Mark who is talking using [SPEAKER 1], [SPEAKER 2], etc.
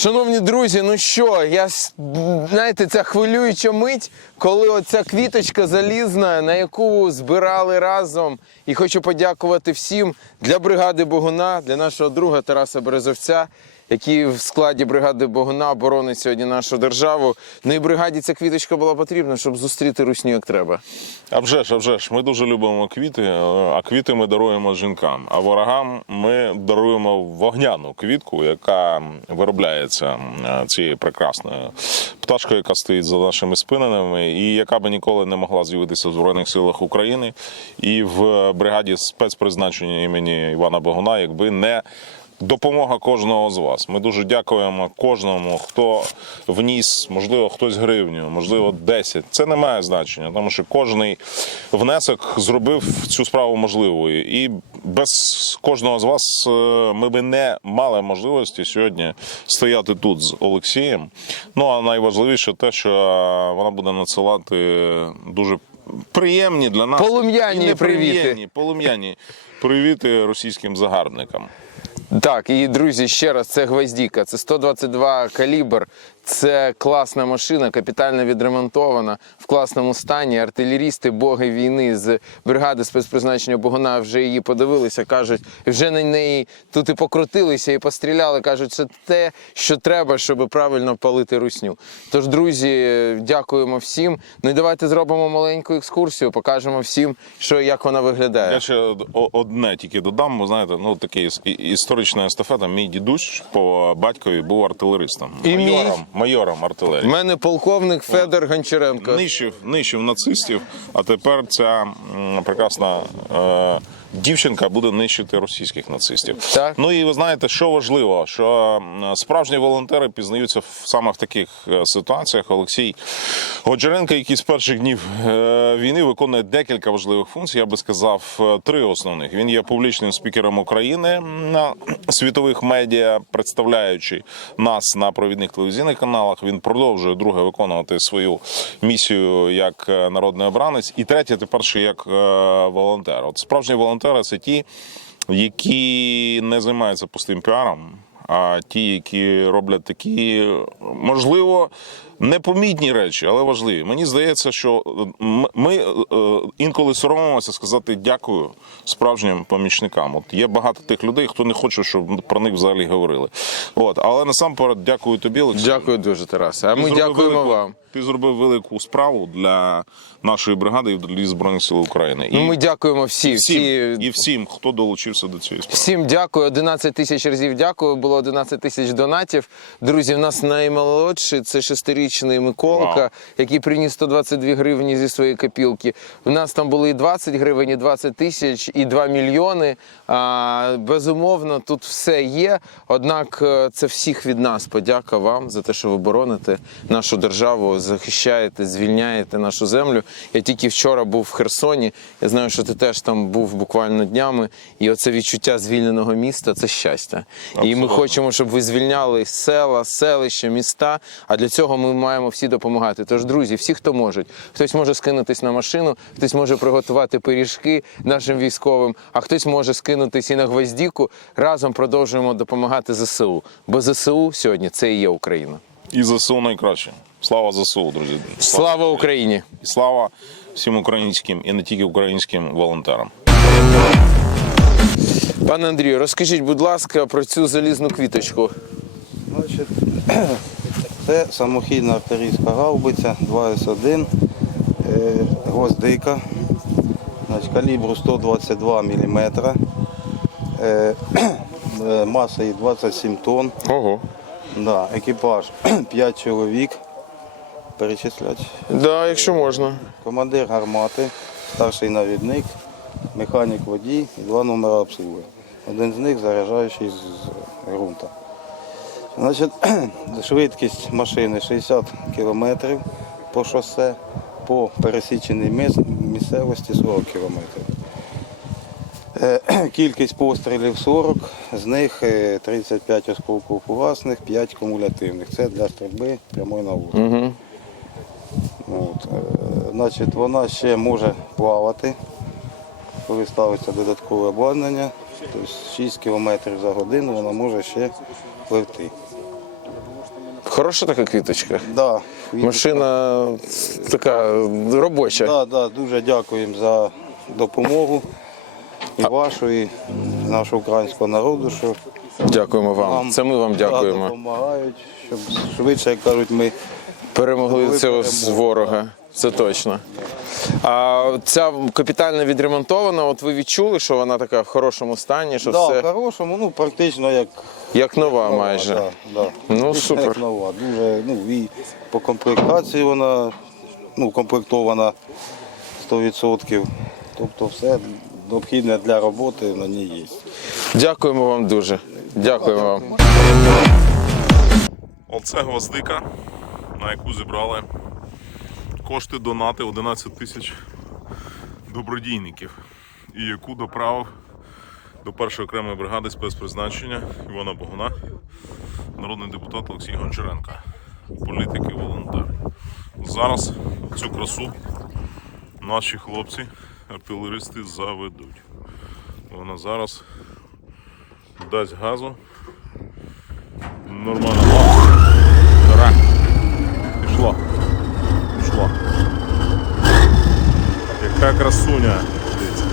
[SPEAKER 1] Шановні друзі, ну що, я знаєте, ця хвилююча мить, коли оця квіточка залізна, на яку збирали разом. І хочу подякувати всім для бригади Богуна, для нашого друга Тараса Березовця, який в складі бригади Богуна боронить сьогодні нашу державу. Ну і бригаді ця квіточка була потрібна, щоб зустріти русню як треба.
[SPEAKER 2] А вже ж, а вже ж, ми дуже любимо квіти, е, а квіти ми даруємо жінкам. А ворогам ми даруємо вогняну квітку, яка виробляється е, цією прекрасною пташкою, яка стоїть за нашими спинами, і яка би ніколи не могла з'явитися в Збройних силах України і в бригаді спецпризначення імені Івана Богуна, якби не. Допомога кожного з вас. Ми дуже дякуємо кожному, хто вніс, можливо, хтось гривню, можливо, 10. Це не має значення, тому що кожний внесок зробив цю справу можливою. І без кожного з вас е, ми би не мали можливості сьогодні стояти тут з Олексієм. Ну а найважливіше те, що вона буде надсилати дуже приємні для нас
[SPEAKER 1] Полум'яні привіти.
[SPEAKER 2] полум'яні привіти російським загарбникам.
[SPEAKER 1] Так, і друзі, ще раз, це гвоздіка, це 122 калібр. Це класна машина, капітально відремонтована в класному стані. Артилерісти, боги війни з бригади спецпризначення Богуна вже її подивилися. кажуть, вже на неї тут і покрутилися, і постріляли. кажуть, це те, що треба, щоб правильно палити русню. Тож, друзі, дякуємо всім. Ну і давайте зробимо маленьку екскурсію, покажемо всім, що як вона виглядає.
[SPEAKER 2] Я ще одне тільки додам. Знаєте, ну такий іс- історична естафета. Мій дідусь по батькові був артилеристом,
[SPEAKER 1] І мій.
[SPEAKER 2] майором, артилерії.
[SPEAKER 1] У мене полковник Федор Гончаренко.
[SPEAKER 2] Нищив, нищив нацистів, а тепер ця прекрасна е, дівчинка буде нищити російських нацистів.
[SPEAKER 1] Так.
[SPEAKER 2] Ну і ви знаєте, що важливо, що справжні волонтери пізнаються в саме в таких е, ситуаціях. Олексій Годжаренко, який з перших днів е, війни виконує декілька важливих функцій. Я би сказав, е, три основних. Він є публічним спікером України на світових медіа, представляючи нас на провідних телевізійних каналах. Він продовжує друге виконувати свою місію як народний обранець, і третє, тепер ще як волонтер. От справжні волонтери це ті, які не займаються пустим піаром. А ті, які роблять такі, можливо, непомітні речі, але важливі. Мені здається, що ми е, інколи соромимося сказати дякую справжнім помічникам. От є багато тих людей, хто не хоче, щоб про них взагалі говорили. От, але насамперед дякую тобі, Олексій.
[SPEAKER 1] Дякую дуже, Тарасе. А ми дякуємо
[SPEAKER 2] велику-
[SPEAKER 1] вам.
[SPEAKER 2] Ти зробив велику справу для нашої бригади і для Збройних сил України.
[SPEAKER 1] Ну,
[SPEAKER 2] і,
[SPEAKER 1] ми дякуємо всі.
[SPEAKER 2] всім,
[SPEAKER 1] всі...
[SPEAKER 2] і всім, хто долучився до цієї справи.
[SPEAKER 1] Всім дякую. 11 тисяч разів дякую. Було 11 тисяч донатів. Друзі, в нас наймолодший це шестирічний Миколка,
[SPEAKER 2] Вау.
[SPEAKER 1] який приніс 122 гривні зі своєї копілки. У нас там були і 20 гривень, і 20 тисяч, і 2 мільйони. А, безумовно, тут все є. Однак е, це всіх від нас. Подяка вам за те, що ви бороните нашу державу, захищаєте, звільняєте нашу землю. Я тільки вчора був в Херсоні. Я знаю, що ти теж там був буквально днями. І оце відчуття звільненого міста це щастя. І ми хочемо, щоб ви звільняли села, селища, міста. А для цього ми маємо всі допомагати. Тож, друзі, всі, хто можуть, хтось може скинутись на машину, хтось може приготувати пиріжки нашим військовим, а хтось може скинутись і на гвоздіку. Разом продовжуємо допомагати ЗСУ. Бо ЗСУ сьогодні це і є Україна.
[SPEAKER 2] І ЗСУ найкраще. Слава ЗСУ, друзі.
[SPEAKER 1] Слава Україні!
[SPEAKER 2] І слава всім українським і не тільки українським волонтерам.
[SPEAKER 1] Пане Андрію, розкажіть, будь ласка, про цю залізну квіточку.
[SPEAKER 3] Значить, це самохідна артилерійська гаубиця 2С1, е, гвоздика, значить, калібру 122 мм, маса її 27 тонн,
[SPEAKER 1] Ого.
[SPEAKER 3] да, екіпаж 5 чоловік, перечислять.
[SPEAKER 1] Да, якщо можна.
[SPEAKER 3] Командир гармати, старший навідник, механік водій і два номера обслуги. Один з них заряджаючий з ґрунта. Значить, швидкість машини 60 км по шосе, по пересіченій місцевості 40 км. Е, Кількість пострілів 40, з них е, 35 осколків фугасних, 5 кумулятивних. Це для стрільби прямої наводки.
[SPEAKER 1] Угу.
[SPEAKER 3] От, е, значить, вона ще може плавати, коли ставиться додаткове обладнання. Тобто 6 км за годину вона може ще пливти.
[SPEAKER 1] Хороша така квіточка.
[SPEAKER 3] Да,
[SPEAKER 1] Машина така робоча.
[SPEAKER 3] Да, да, дуже дякуємо за допомогу і вашу, і нашого українського народу, що
[SPEAKER 1] Дякуємо вам.
[SPEAKER 3] нам
[SPEAKER 1] Це ми вам дякуємо.
[SPEAKER 3] допомагають, щоб швидше, як кажуть, ми
[SPEAKER 1] Перемогли цього з ворога. Це точно. А ця капітально відремонтована, от ви відчули, що вона така в хорошому стані, що
[SPEAKER 3] да,
[SPEAKER 1] все
[SPEAKER 3] по-хорошому, ну практично як
[SPEAKER 1] як нова
[SPEAKER 3] нова,
[SPEAKER 1] майже.
[SPEAKER 3] Да, да.
[SPEAKER 1] Ну,
[SPEAKER 3] Практично
[SPEAKER 1] супер.
[SPEAKER 3] Як нова. Дуже, ну, і по комплектації вона ну, комплектована 100%. Тобто все необхідне для роботи на ній є.
[SPEAKER 1] Дякуємо вам дуже. Дякуємо вам.
[SPEAKER 2] Оце гвоздика, на яку зібрали кошти донати 11 тисяч добродійників, і яку доправив до першої окремої бригади спецпризначення Івана Богуна, народний депутат Олексій Гончаренко, політик і волонтер. Зараз цю красу наші хлопці, артилеристи заведуть. Вона зараз дасть газу. Нормально. Жара. Пішло. Пішло. Яка красуня. Дивіться.